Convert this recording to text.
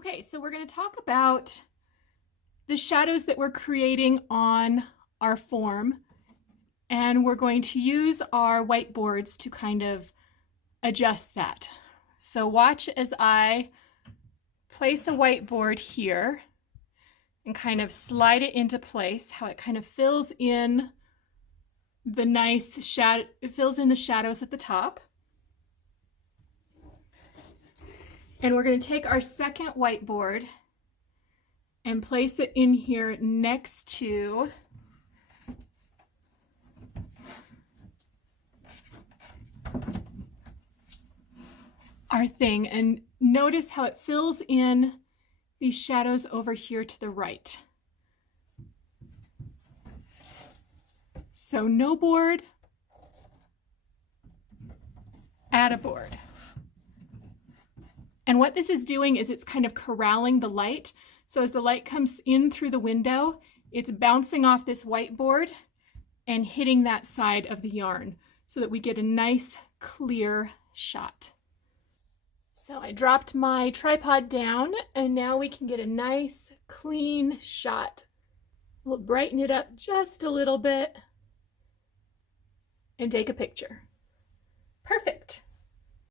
Okay, so we're going to talk about the shadows that we're creating on our form, and we're going to use our whiteboards to kind of adjust that. So watch as I place a whiteboard here and kind of slide it into place, how it kind of fills in the nice shadow, it fills in the shadows at the top. And we're going to take our second whiteboard and place it in here next to our thing. And notice how it fills in these shadows over here to the right. So no board, add a board. And what this is doing is it's kind of corralling the light. So as the light comes in through the window, it's bouncing off this whiteboard and hitting that side of the yarn so that we get a nice clear shot. So I dropped my tripod down and now we can get a nice clean shot. We'll brighten it up just a little bit and take a picture. Perfect.